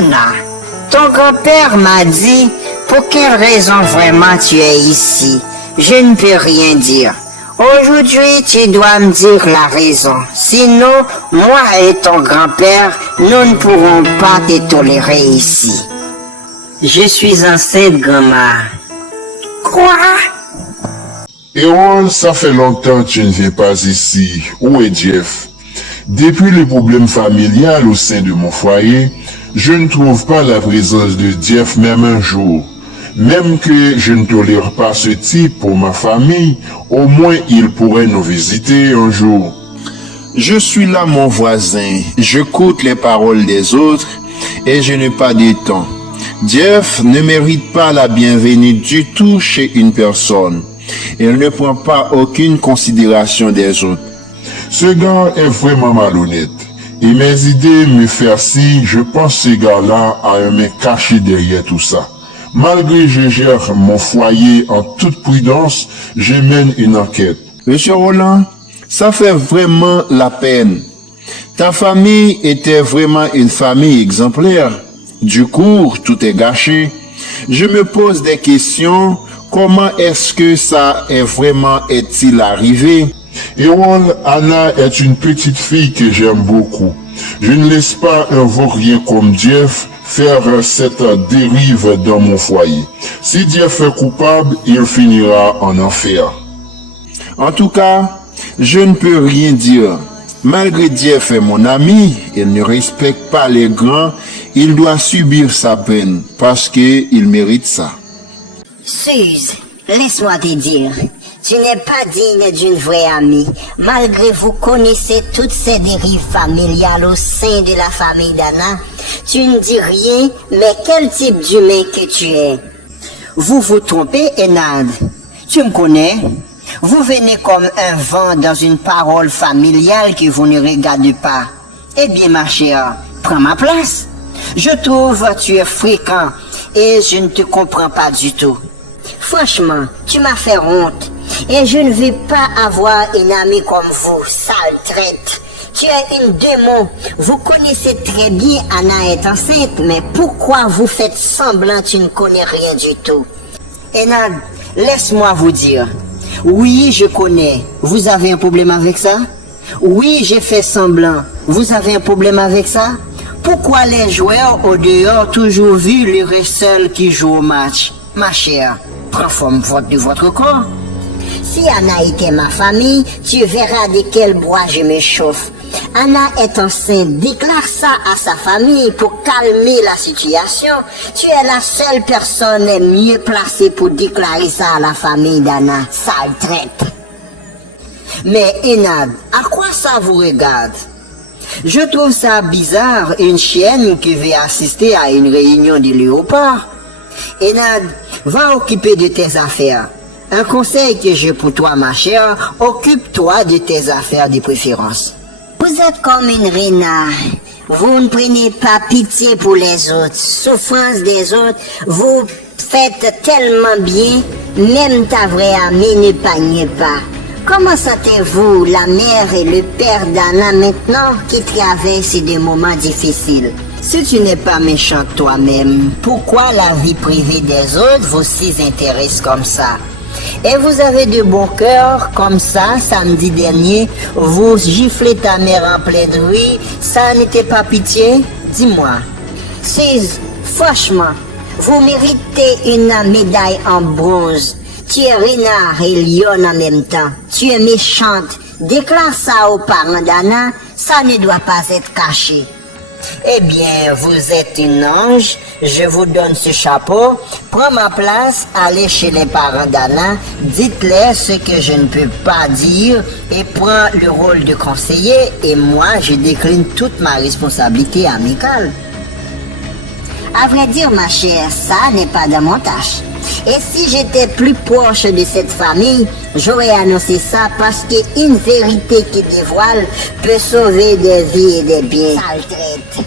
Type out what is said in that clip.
Anna, ton grand-père m'a dit pour quelle raison vraiment tu es ici. Je ne peux rien dire. Aujourd'hui, tu dois me dire la raison. Sinon, moi et ton grand-père, nous ne pourrons pas te tolérer ici. Je suis enceinte, grand-mère. Quoi? Errol, ça fait longtemps que tu ne viens pas ici. Où est Jeff? Depuis les problèmes familiales au sein de mon foyer, je ne trouve pas la présence de Jeff même un jour. Même que je ne tolère pas ce type pour ma famille, au moins il pourrait nous visiter un jour. Je suis là mon voisin, j'écoute les paroles des autres et je n'ai pas de temps. Jeff ne mérite pas la bienvenue du tout chez une personne. Il ne prend pas aucune considération des autres. Ce gars est vraiment malhonnête. Et mes idées me font si je pense que ce gars-là a un mec caché derrière tout ça. Malgré que je gère mon foyer en toute prudence, je mène une enquête. Monsieur Roland, ça fait vraiment la peine. Ta famille était vraiment une famille exemplaire. Du coup, tout est gâché. Je me pose des questions. Comment est-ce que ça est vraiment est-il arrivé? Errol, Anna est une petite fille que j'aime beaucoup. Je ne laisse pas un vaurien comme Jeff faire cette dérive dans mon foyer. Si Jeff est coupable, il finira en enfer. En tout cas, je ne peux rien dire. Malgré Jeff est mon ami, il ne respecte pas les grands, il doit subir sa peine parce qu'il mérite ça. Suze, laisse-moi te dire, tu n'es pas digne d'une vraie amie, malgré vous connaissez toutes ces dérives familiales au sein de la famille d'Anna. Tu ne dis rien, mais quel type d'humain que tu es? Vous vous trompez, Enad. Tu me connais? Vous venez comme un vent dans une parole familiale que vous ne regardez pas. Eh bien, ma chère, prends ma place. Je trouve que tu es fréquent et je ne te comprends pas du tout. Franchement, tu m'as fait honte. Et je ne veux pas avoir une amie comme vous, sale traite. Tu es une démon. Vous connaissez très bien Anna est enceinte, mais pourquoi vous faites semblant que tu ne connais rien du tout? Enad, laisse-moi vous dire. Oui, je connais. Vous avez un problème avec ça? Oui, j'ai fait semblant. Vous avez un problème avec ça? Pourquoi les joueurs au dehors toujours vu les seuls qui jouent au match? Ma chère, prends forme de votre corps. Si Anna était ma famille, tu verras de quel bois je me chauffe. Anna est enceinte, déclare ça à sa famille pour calmer la situation. Tu es la seule personne mieux placée pour déclarer ça à la famille d'Anna, sale traite. Mais Enad, à quoi ça vous regarde? Je trouve ça bizarre, une chienne qui veut assister à une réunion de léopards. Enad, va occuper de tes affaires. Un conseil que j'ai pour toi, ma chère, occupe-toi de tes affaires de préférence. Vous êtes comme une reine. Vous ne prenez pas pitié pour les autres. Souffrance des autres, vous faites tellement bien, même ta vraie amie ne pagne pas. Comment sentez-vous la mère et le père d'Anna maintenant qui traversent des moments difficiles? Si tu n'es pas méchant toi-même, pourquoi la vie privée des autres vous s'y intéresse comme ça? Et vous avez de bon cœur, comme ça, samedi dernier, vous giflez ta mère en pleine rue, ça n'était pas pitié? Dis-moi. Suze, franchement, vous méritez une médaille en bronze. Tu es renard et lion en même temps. Tu es méchante. Déclare ça aux parents d'Anna, ça ne doit pas être caché. Eh bien, vous êtes une ange, je vous donne ce chapeau, prends ma place, allez chez les parents d'Anna, dites-leur ce que je ne peux pas dire et prends le rôle de conseiller et moi je décline toute ma responsabilité amicale. À vrai dire, ma chère, ça n'est pas dans mon tâche. Et si j'étais plus proche de cette famille, j'aurais annoncé ça parce qu'une vérité qui dévoile peut sauver des vies et des biens. Sale traite.